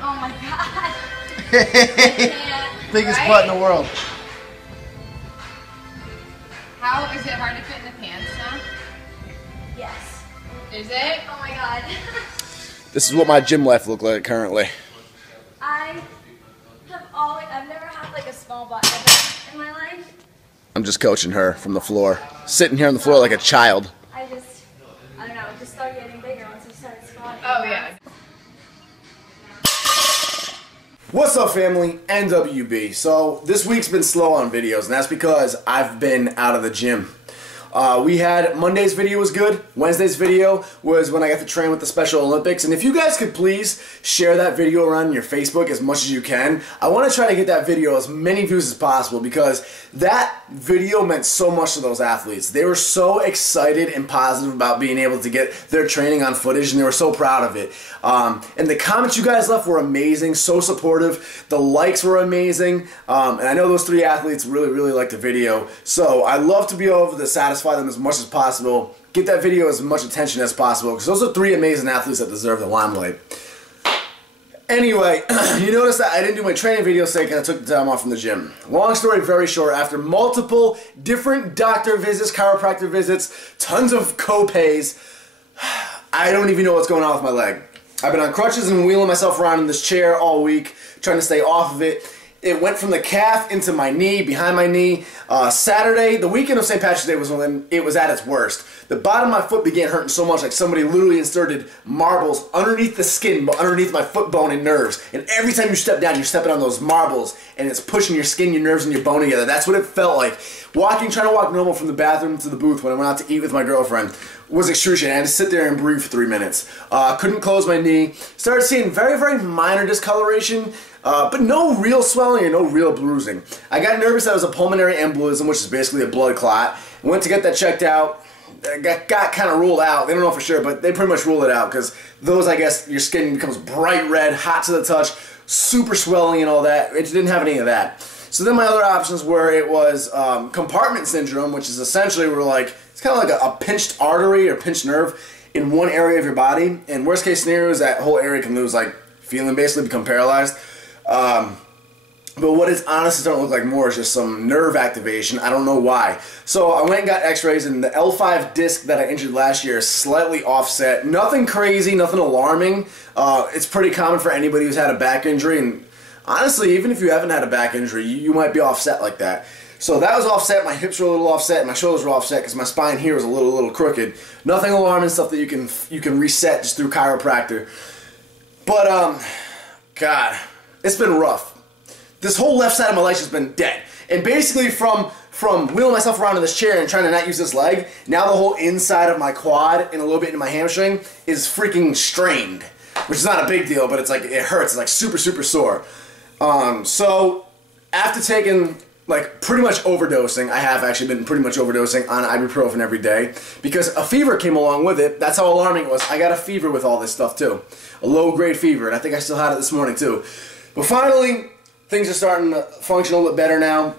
Oh my god. Biggest butt in the world. How is it hard to fit in the pants now? Yes. Is it? Oh my god. This is what my gym life looks like currently. I've never had like a small butt ever in my life. I'm just coaching her from the floor. Sitting here on the floor like a child. I don't know, it just started getting bigger once I started squatting. Oh yeah. What's up, family? NWB. So this week's been slow on videos, and that's because I've been out of the gym. We had Monday's video was good. Wednesday's video was when I got to train with the Special Olympics. And if you guys could please share that video around your Facebook as much as you can. I want to try to get that video as many views as possible because that video meant so much to those athletes. They were so excited and positive about being able to get their training on footage, and they were so proud of it. And the comments you guys left were amazing, so supportive. The likes were amazing. And I know those three athletes really liked the video. So I love to be able to satisfy them as much as possible, get that video as much attention as possible, because those are three amazing athletes that deserve the limelight. Anyway, you notice that I didn't do my training video today because I took the time off from the gym. Long story very short, after multiple different doctor visits, chiropractor visits, tons of co-pays, I don't even know what's going on with my leg. I've been on crutches and wheeling myself around in this chair all week, trying to stay off of it. It went from the calf into my knee, behind my knee. Saturday, the weekend of St. Patrick's Day was when it was at its worst. The bottom of my foot began hurting so much like somebody literally inserted marbles underneath the skin, but underneath my foot bone and nerves. And every time you step down, you're stepping on those marbles, and it's pushing your skin, your nerves, and your bone together. That's what it felt like. Trying to walk normal from the bathroom to the booth when I went out to eat with my girlfriend was excruciating. I had to sit there and breathe for 3 minutes. Couldn't close my knee. Started seeing very minor discoloration, but no real swelling or no real bruising. I got nervous that it was a pulmonary embolism, which is basically a blood clot. Went to get that checked out. Got kind of ruled out. They don't know for sure, but they pretty much ruled it out because those, I guess, your skin becomes bright red, hot to the touch, super swelling and all that. It didn't have any of that. So then my other options were it was compartment syndrome, which is essentially it's kind of like a pinched artery or pinched nerve in one area of your body. And worst case scenario is that whole area can lose feeling, basically become paralyzed. But what it's honestly starting to look like more is just some nerve activation. I don't know why. So I went and got x-rays, and the L5 disc that I injured last year is slightly offset. Nothing crazy, nothing alarming. It's pretty common for anybody who's had a back injury, and honestly, even if you haven't had a back injury, you might be offset like that. So that was offset, my hips were a little offset, and my shoulders were offset because my spine here was a little crooked. Nothing alarming, stuff that you can reset just through chiropractor. But, God, it's been rough. This whole left side of my leg has been dead. And basically from wheeling myself around in this chair and trying to not use this leg, now the whole inside of my quad and a little bit into my hamstring is freaking strained. Which is not a big deal, but it's it hurts. It's super sore. So after taking pretty much overdosing, I have actually been pretty much overdosing on ibuprofen every day because a fever came along with it. That's how alarming it was. I got a fever with all this stuff too. A low-grade fever, and I think I still had it this morning too. But finally, things are starting to function a little bit better now.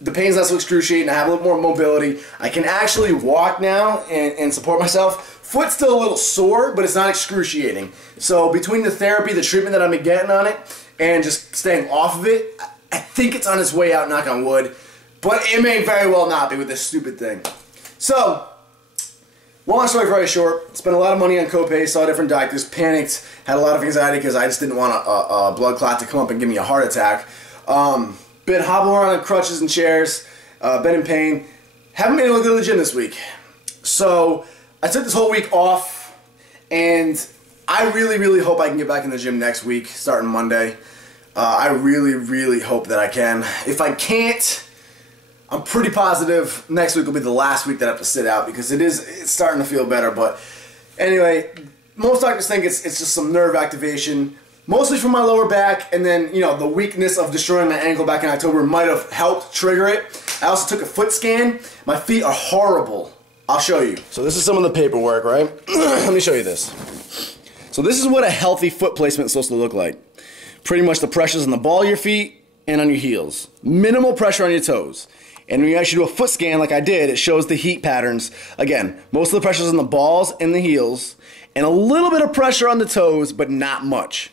The pain's not so excruciating. I have a little more mobility. I can actually walk now and support myself. Foot's still a little sore, but it's not excruciating. So between the therapy, the treatment that I've been getting on it, and just staying off of it, I think it's on its way out, knock on wood. But it may very well not be with this stupid thing. So, long story very short, spent a lot of money on copays, saw different doctors, panicked, had a lot of anxiety because I just didn't want a blood clot to come up and give me a heart attack. Been hobbling around on crutches and chairs, been in pain. Haven't been able to go to the gym this week. So, I took this whole week off, and I really hope I can get back in the gym next week, starting Monday. I really hope that I can. If I can't, I'm pretty positive next week will be the last week that I have to sit out because it's starting to feel better. But anyway, most doctors think it's just some nerve activation, mostly from my lower back, and then the weakness of destroying my ankle back in October might have helped trigger it. I also took a foot scan. My feet are horrible. I'll show you. So this is some of the paperwork, right? Let me show you this. So this is what a healthy foot placement is supposed to look like. Pretty much the pressure's on the ball of your feet and on your heels. Minimal pressure on your toes. And when you actually do a foot scan like I did, it shows the heat patterns. Again, most of the pressure's on the balls and the heels, and a little bit of pressure on the toes, but not much.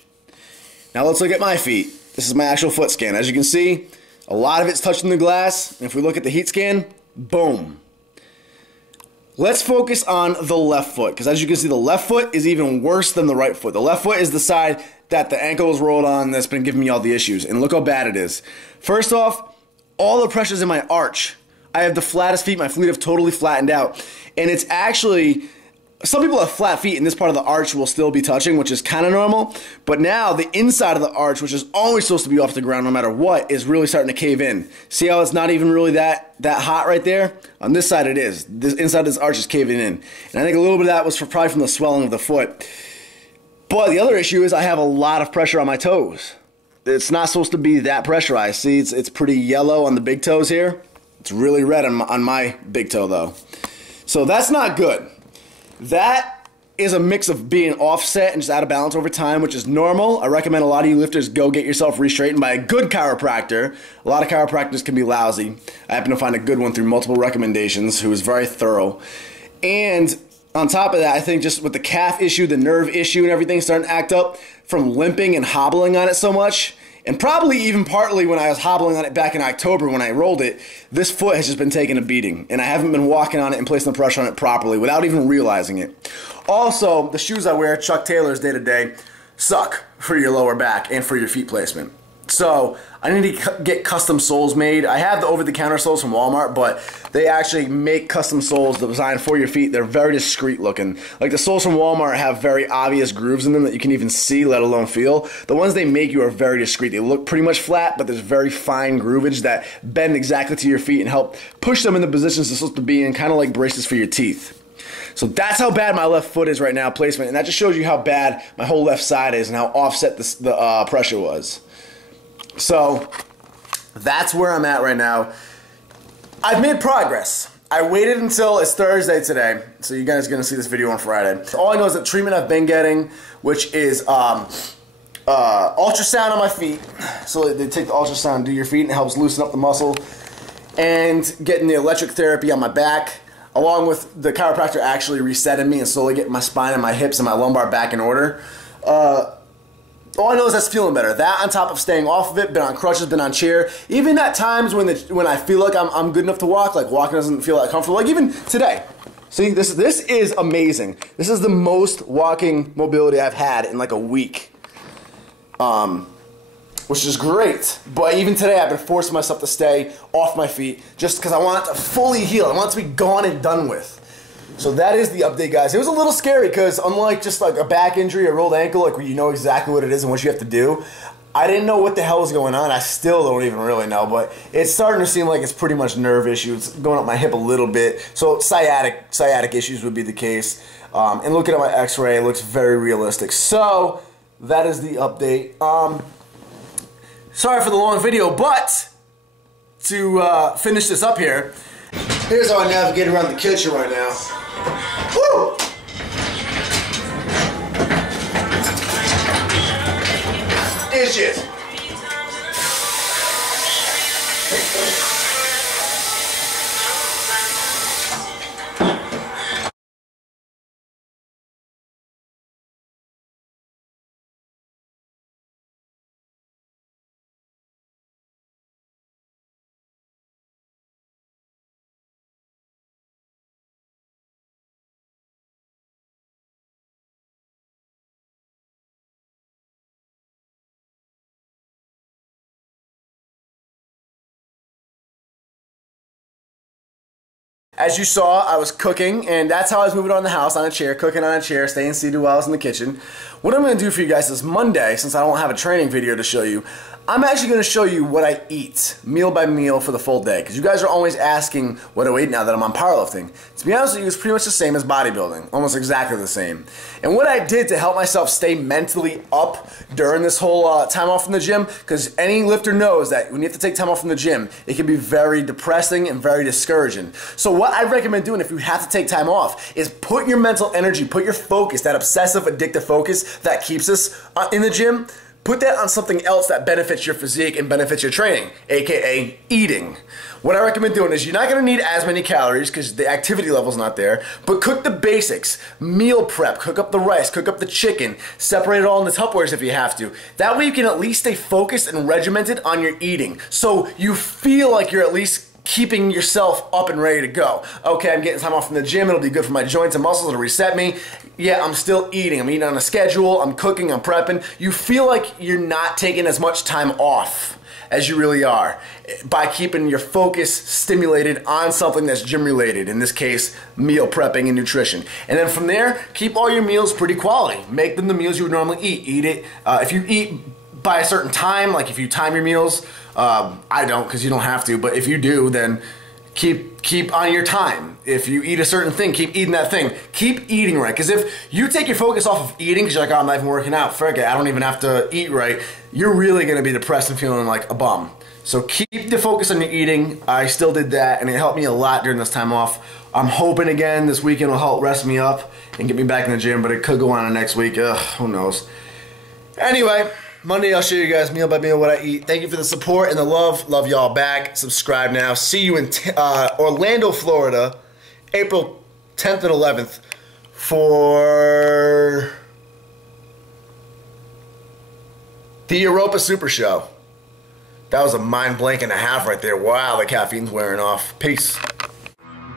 Now let's look at my feet. This is my actual foot scan. As you can see, a lot of it's touching the glass. And if we look at the heat scan, boom. Let's focus on the left foot, because as you can see, the left foot is even worse than the right foot. The left foot is the side that the ankle is rolled on that's been giving me all the issues. And look how bad it is. First off, all the pressure's in my arch. I have the flattest feet. My feet have totally flattened out. And it's actually, some people have flat feet and this part of the arch will still be touching, which is kind of normal. But now the inside of the arch, which is always supposed to be off the ground no matter what, is really starting to cave in. See how it's not even really that hot right there? On this side it is. This inside of this arch is caving in. And I think a little bit of that was probably from the swelling of the foot. But the other issue is I have a lot of pressure on my toes. It's not supposed to be that pressurized. See, it's pretty yellow on the big toes here. It's really red on my big toe though. So that's not good. That is a mix of being offset and just out of balance over time, which is normal. I recommend a lot of you lifters go get yourself re-straightened by a good chiropractor. A lot of chiropractors can be lousy. I happen to find a good one through multiple recommendations who is very thorough. And on top of that, I think just with the calf issue, the nerve issue and everything starting to act up from limping and hobbling on it so much, and probably even partly when I was hobbling on it back in October when I rolled it, this foot has just been taking a beating. And I haven't been walking on it and placing the pressure on it properly without even realizing it. Also, the shoes I wear, Chuck Taylor's day to day, suck for your lower back and for your feet placement. So I need to get custom soles made. I have the over-the-counter soles from Walmart, but they actually make custom soles designed for your feet. They're very discreet looking. Like the soles from Walmart have very obvious grooves in them that you can even see, let alone feel. The ones they make you are very discreet. They look pretty much flat, but there's very fine groovage that bend exactly to your feet and help push them in the positions they're supposed to be in, kind of like braces for your teeth. So that's how bad my left foot is right now, placement, and that just shows you how bad my whole left side is and how offset the pressure was. So that's where I'm at right now. I've made progress. I waited until it's Thursday today, so you guys are gonna see this video on Friday. All I know is the treatment I've been getting, which is ultrasound on my feet. So they take the ultrasound, do your feet, and it helps loosen up the muscle. And getting the electric therapy on my back, along with the chiropractor actually resetting me and slowly getting my spine and my hips and my lumbar back in order. All I know is that's feeling better. That on top of staying off of it, been on crutches, been on chair. Even at times when I feel like I'm good enough to walk, like walking doesn't feel that comfortable. Like even today. See, this is amazing. This is the most walking mobility I've had in like a week. Which is great. But even today I've been forcing myself to stay off my feet just because I want it to fully heal. I want it to be gone and done with. So that is the update, guys. It was a little scary because unlike just like a back injury, a rolled ankle, like where you know exactly what it is and what you have to do, I didn't know what the hell was going on. I still don't even really know, but it's starting to seem like it's pretty much nerve issues going up my hip a little bit. So sciatic issues would be the case. And looking at my x-ray, it looks very realistic. So that is the update. Sorry for the long video, but to finish this up here, here's how I navigate around the kitchen right now. Woo! Dishes. As you saw, I was cooking, and that's how I was moving around the house, on a chair, cooking on a chair, staying seated while I was in the kitchen. What I'm going to do for you guys this Monday, since I don't have a training video to show you, I'm actually going to show you what I eat, meal by meal, for the full day. Because you guys are always asking what do I eat now that I'm on powerlifting. To be honest with you, it's pretty much the same as bodybuilding. Almost exactly the same. And what I did to help myself stay mentally up during this whole time off from the gym, because any lifter knows that when you have to take time off from the gym, it can be very depressing and very discouraging. So what I recommend doing if you have to take time off is put your mental energy, put your focus, that obsessive, addictive focus that keeps us in the gym, Put that on something else that benefits your physique and benefits your training, aka eating. What I recommend doing is you're not going to need as many calories because the activity level's not there, but cook the basics. Meal prep, cook up the rice, cook up the chicken, separate it all into Tupperwares if you have to. That way you can at least stay focused and regimented on your eating so you feel like you're at least keeping yourself up and ready to go. Okay, I'm getting time off from the gym, it'll be good for my joints and muscles, it'll reset me. Yeah, I'm still eating, I'm eating on a schedule, I'm cooking, I'm prepping. You feel like you're not taking as much time off as you really are by keeping your focus stimulated on something that's gym related, in this case, meal prepping and nutrition. And then from there, keep all your meals pretty quality. Make them the meals you would normally eat. Eat it. If you eat by a certain time, like if you time your meals, I don't because you don't have to, but if you do, then keep on your time. If you eat a certain thing, keep eating that thing. Keep eating right, because if you take your focus off of eating because you're like, oh, I'm not even working out, frick it, I don't even have to eat right, you're really going to be depressed and feeling like a bum. So keep the focus on your eating. I still did that, and it helped me a lot during this time off. I'm hoping again this weekend will help rest me up and get me back in the gym, but it could go on next week. Ugh, who knows. Anyway, Monday I'll show you guys meal by meal what I eat. Thank you for the support and the love. Love y'all back. Subscribe now. See you in Orlando, Florida, April 10th and 11th for the Europa Super Show. That was a mind blank and a half right there. Wow, the caffeine's wearing off. Peace.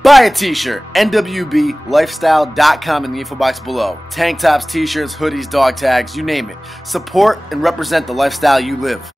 Buy a t-shirt, nwblifestyle.com in the info box below. Tank tops, t-shirts, hoodies, dog tags, you name it. Support and represent the lifestyle you live.